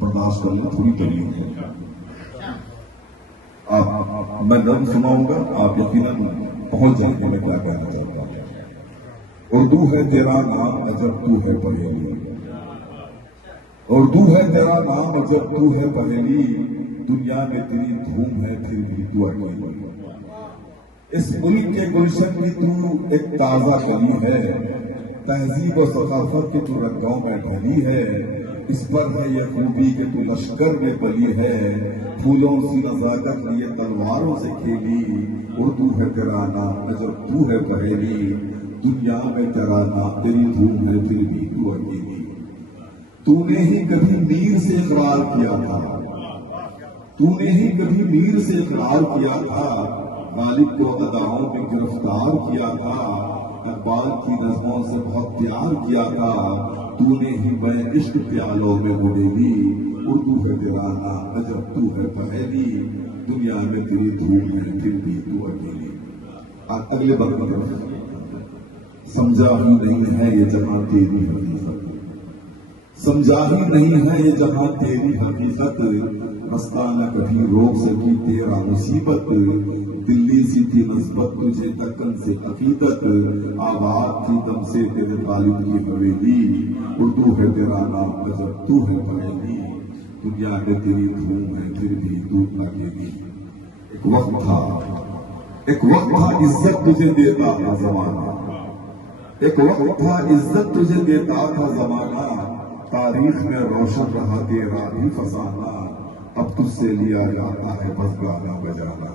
برداشت کرنا تھوڑی تکلیف ہے. میں نظم سناؤں گا, آپ یقیناً پہنچ جائیں گے میں کیا کہنا چاہتا ہوں. اردو ہے تیرا نام عجب تو ہے پہیلی, اردو ہے تیرا نام عجب تو ہے پہیلی, دنیا میں تیری دھوم ہے پھر بھی تو اکیلی. اس ملک کے گلشن کی تو ایک تازہ کلی ہے, تہذیب و ثقافت کے تو رنگوں میں ڈھلی ہے. اس پر ہے یہ خوبی کہ تو لشکر میں پلی ہے, پھولوں سی نزاکت لیے تلواروں سے کھیلی. اردو ہے تیرا نام عجب تو ہے پہیلی, دنیا میں تیرا نام تیری دھوم ہے پھر بھی تو اکیلی. تو نے ہی کبھی میر سے اقرار کیا تھا, تو نے ہی کبھی میر سے اقرار کیا تھا, غالب کو اداؤں میں گرفتار کیا تھا, اقبال کی نظموں سے بہت پیار کیا تھا, تو نے ہی میں عشق پیالوں میں اڑیلی. اردو ہے تیرا نام عجب تو ہے پہیلی, دنیا میں تیری دھوم ہے پھر بھی تو اکیلی. اگلے بات پر سمجھا ہی نہیں ہے یہ جہاں تیری حقیقت, سمجھا ہی نہیں ہے یہ جہاں تیری حقیقت, رستہ نہ کبھی روک سکی تیرا مصیبت, دلی سی تھی نسبت تجھے دکن سے عقیدت, آباد تھی دم سے تیرے غالب کی حویلی. اردو ہے تیرا نام عجب تو ہے پہیلی, دنیا میں تیری دھوم ہے پھر بھی تو اکیلی. ایک وقت تھا عزت تجھے دیتا تھا زمانہ, ایک وقت تھا عزت تجھے دیتا تھا زمانہ, تاریخ میں روشن رہا تیرا بھی فسانہ, اب تجھ سے لیا جاتا ہے بس گانا بجانا.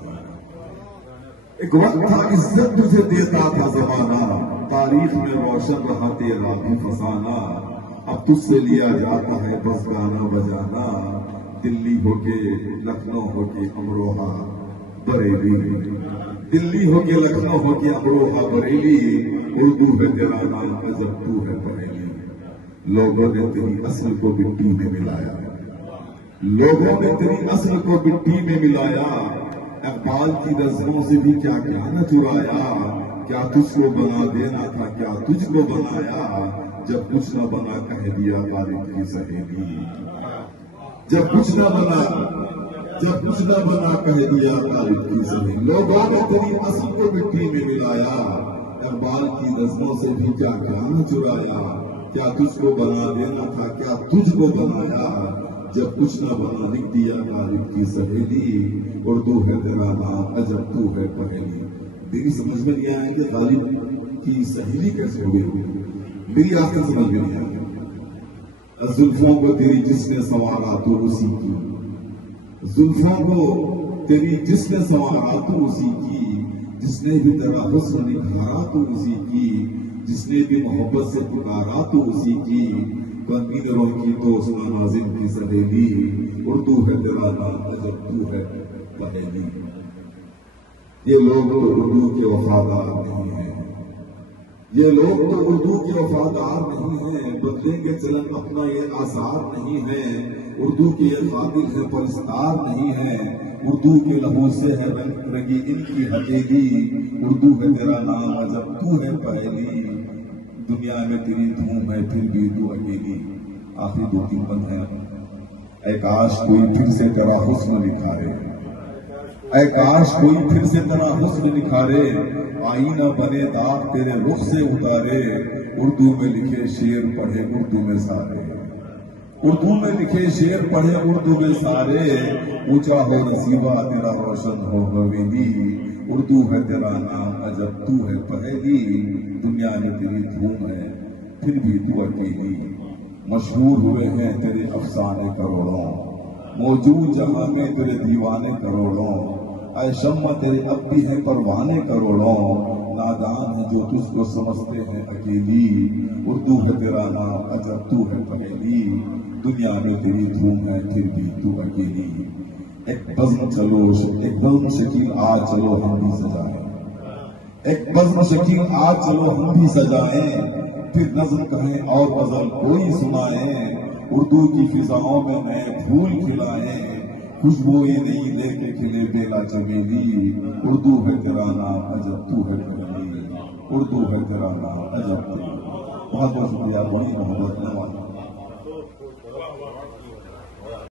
ایک وقت تھا عزت تجھے دیتا تھا زمانہ, تاریخ میں روشن رہا تیرا بھی فسانہ, اب تجھ سے لیا جاتا ہے بس گانا بجانا. دلی ہو کے لکھنؤ ہو کے امروہہ بریلی, دلی ہو کے لکھنؤ ہو کے امروہہ بریلی, اردو ہے تیرا نام عجب تو ہے پہیلی. لوگوں نے تیری اصل کو مٹی میں ملایا, لوگوں نے تیری اصل کو مٹی میں ملایا, اقبال کی نظموں سے بھی کیا کیا نہ چرایا. کیا تجھ کو بنا دینا تھا کیا تجھ کو بنایا, جب کچھ نہ بنا کہہ دیا غالب کی سہیلی. جب کچھ نہ بنا کہہ دیا غالب کی سہیلی. لوگوں نے تیری اصل کو مٹی میں ملایا, اقبال کی نظموں سے بھی کیا کیا نہ چرایا. کیا تجھ کو بنا دینا تھا کیا تجھ کو بنایا, جب کچھ نہ بنا لکھ دیا غالب کی سہیلی. اردو ہے تیرا نام عجب تو ہے پہیلی. میری سمجھ میں نہیں آئے کہ غالب کی سہیلی کیسے ہو گئی, میری آخر سمجھ میں نہیں آئی. زلفوں کو تیری جس نے سنوارا تو اسی کی, زلفوں کو تیری جس نے سنوارا تو اسی کی, جس نے بھی تیرا حسن نکھارا تو اسی کی, جس نے بھی محبت سے پکارا تو اسی کی. کنوینروں کی دوست ناظم کی سہیلی, اردو ہے تیرا نام عجب تو ہے پہیلی. یہ لوگ تو اردو کے وفادار نہیں ہیں, یہ لوگ تو اردو کے وفادار نہیں ہیں, بدلیں گے چلن اپنا یہ آثار نہیں ہے. اردو کے یہ قاتل ہے پرستار نہیں ہے, اردو کے لہو سے ہے رنگی ان کی ہتھیلی. اردو ہے تیرا نام عجب تو ہے پہیلی, دنیا میں تیری دھوم ہے پھر بھی تو اکیلی. آخری دو تین بند ہے. اے کاش کوئی پھر سے تیرا حسن نکھارے, اے کاش کوئی پھر سے تیرا حسن نکھارے, آئینہ بنے داغ تیرے رخ سے اتارے. اردو میں لکھے شعر پڑھے اردو میں سارے, اردو میں لکھے شعر پڑھے اردو میں سارے. اونچا ہو نصیبہ تیرا روشن ہو حویلی, اردو ہے تیرا نام عجب تو ہے پہیلی. دنیا میں تیری دھوم ہے پھر بھی تو اکیلی. مشہور ہوئے ہیں تیرے افسانے کروڑوں, موجود جہاں میں تیرے دیوانے کروڑوں. اے شمع تیرے اب بھی ہیں پروانے کروڑوں, نادان ہیں جو تجھ کو سمجھتے ہیں اکیلی. اردو ہے تیرا نام عجب تو ہے پہیلی, دنیا میں تیری دھوم ہے پھر بھی تو اکیلی. ایک بزم چلو ایک بزم شکیل آج چلو ہم بھی سجائیں, ایک بزم شکیل آج چلو ہم بھی سجائیں. پھر نظم کہیں اور غزل کوئی سنائیں, اردو کی فضاؤں میں نئے پھول کھلائیں. خوشبو یہ نہیں لے کے کھلے بیلا چمیلی, اردو ہے تیرا نام عجب تو ہے پہیلی. اردو ہے تیرا نام عجب تو. بہت بہت شکریہ, بڑی محبت نواز.